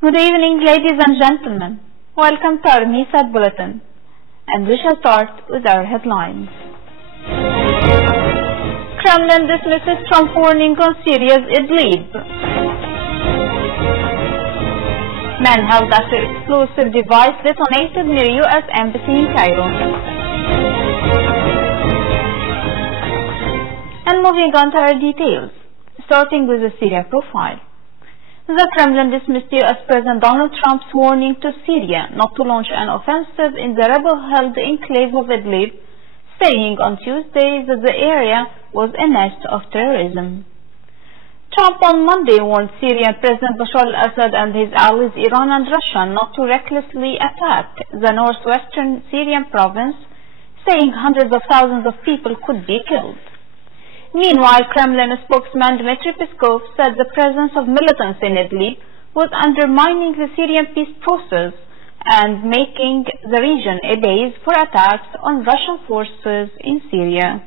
Good evening, ladies and gentlemen. Welcome to our MISAT Bulletin, and we shall start with our headlines. Kremlin dismisses Trump warning on Syria's Idlib. Man held after explosive device detonated near U.S. Embassy in Cairo. And moving on to our details, starting with the Syria profile. The Kremlin dismissed U.S. President Donald Trump's warning to Syria not to launch an offensive in the rebel-held enclave of Idlib, saying on Tuesday that the area was a nest of terrorism. Trump on Monday warned Syrian President Bashar al-Assad and his allies Iran and Russia not to recklessly attack the northwestern Syrian province, saying hundreds of thousands of people could be killed. Meanwhile, Kremlin spokesman Dmitry Peskov said the presence of militants in Idlib was undermining the Syrian peace process and making the region a base for attacks on Russian forces in Syria.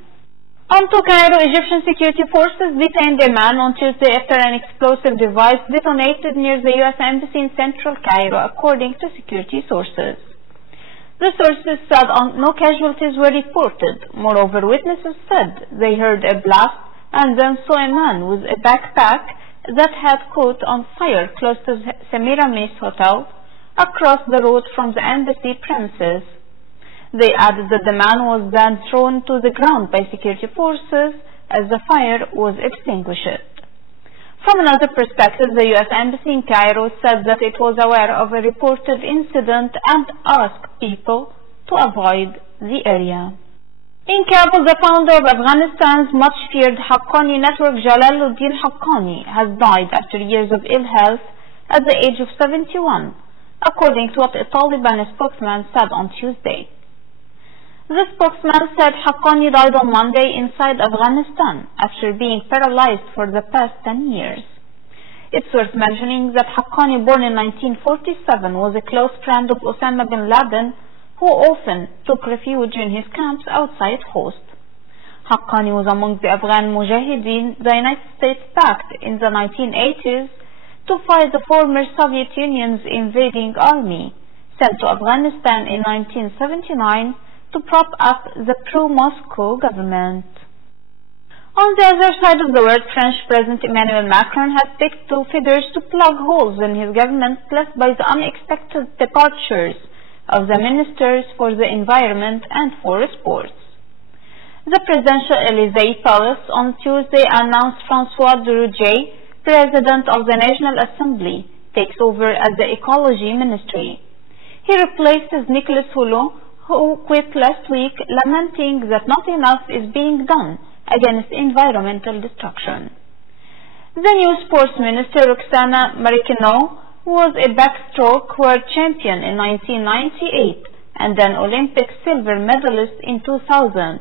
On to Cairo, Egyptian security forces detained a man on Tuesday after an explosive device detonated near the U.S. Embassy in central Cairo, according to security sources. The sources said no casualties were reported. Moreover, witnesses said they heard a blast and then saw a man with a backpack that had caught on fire close to the Semiramis Hotel across the road from the embassy premises. They added that the man was then thrown to the ground by security forces as the fire was extinguished. From another perspective, the U.S. Embassy in Cairo said that it was aware of a reported incident and asked people to avoid the area. In Kabul, the founder of Afghanistan's much-feared Haqqani network, Jalaluddin Haqqani, has died after years of ill health at the age of 71, according to what a Taliban spokesman said on Tuesday. The spokesman said Haqqani died on Monday inside Afghanistan after being paralyzed for the past 10 years. It's worth mentioning that Haqqani, born in 1947, was a close friend of Osama bin Laden, who often took refuge in his camps outside Khost. Haqqani was among the Afghan Mujahideen the United States backed in the 1980s to fight the former Soviet Union's invading army, sent to Afghanistan in 1979 to prop up the pro-Moscow government. On the other side of the world, French President Emmanuel Macron has picked two figures to plug holes in his government left by the unexpected departures of the ministers for the environment and for sports. The presidential Élysée Palace on Tuesday announced François de Rugy, President of the National Assembly, takes over as the Ecology Ministry. He replaces Nicolas Hulot, who quit last week, lamenting that not enough is being done against environmental destruction. The new sports minister, Roxana Marikino, was a backstroke world champion in 1998 and an Olympic silver medalist in 2000.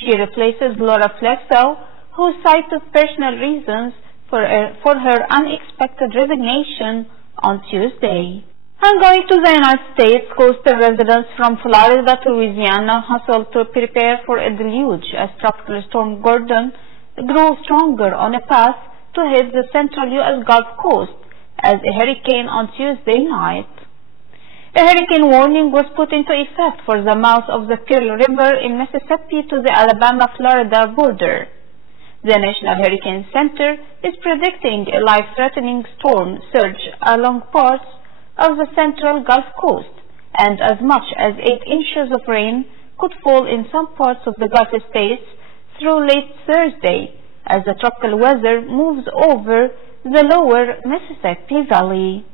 She replaces Laura Flexel, who cited personal reasons for her unexpected resignation on Tuesday. And going to the United States, coastal residents from Florida to Louisiana hustled to prepare for a deluge as Tropical Storm Gordon grew stronger on a path to hit the central U.S. Gulf Coast as a hurricane on Tuesday night. A hurricane warning was put into effect for the mouth of the Pearl River in Mississippi to the Alabama-Florida border. The National Hurricane Center is predicting a life-threatening storm surge along parts of the central Gulf Coast, and as much as 8 inches of rain could fall in some parts of the Gulf states through late Thursday as the tropical weather moves over the lower Mississippi Valley.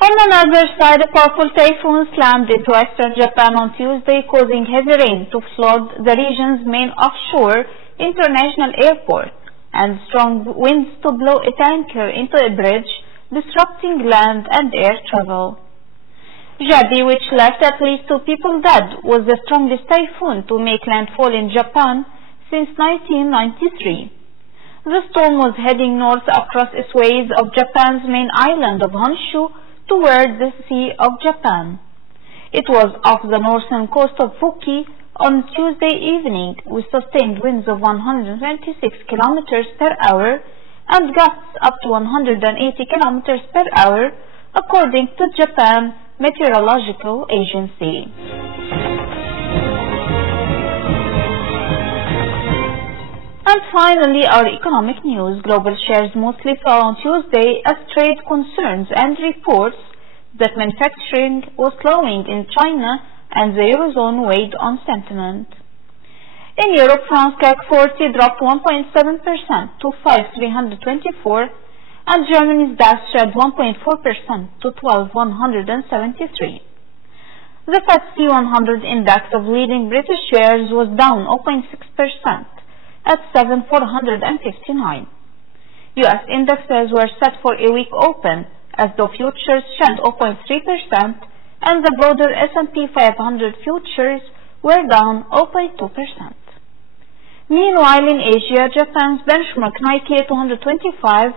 On another side, a powerful typhoon slammed into western Japan on Tuesday, causing heavy rain to flood the region's main offshore international airport and strong winds to blow a tanker into a bridge, disrupting land and air travel. Jebi, which left at least 2 people dead, was the strongest typhoon to make landfall in Japan since 1993. The storm was heading north across a swathe of Japan's main island of Honshu toward the Sea of Japan. It was off the northern coast of Fuki on Tuesday evening with sustained winds of 126 kilometers per hour and gusts up to 180 kilometers per hour, according to Japan Meteorological Agency. And finally, our economic news. Global shares mostly fell on Tuesday as trade concerns and reports that manufacturing was slowing in China and the Eurozone weighed on sentiment. In Europe, France CAC 40 dropped 1.7% to 5,324, and Germany's DAX shed 1.4% to 12,173. The FTSE 100 index of leading British shares was down 0.6% at 7,459. U.S. indexes were set for a weak open as the futures shed 0.3% and the broader S&P 500 futures were down 0.2%. Meanwhile, in Asia, Japan's benchmark Nikkei 225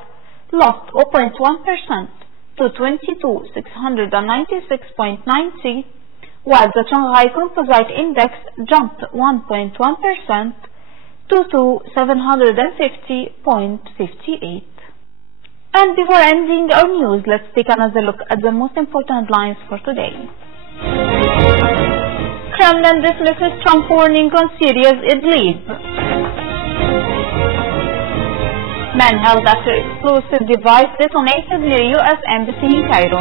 lost 0.1% to 22,696.90, while the Shanghai Composite Index jumped 1.1% to 2,750.58. And before ending our news, let's take another look at the most important headlines for today. Kremlin dismisses Trump warning on Syria's Idlib. Man held after explosive device detonated near U.S. Embassy in Cairo.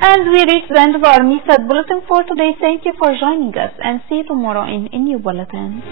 And we reach the end of our MISAD bulletin for today. Thank you for joining us and see you tomorrow in a new bulletin.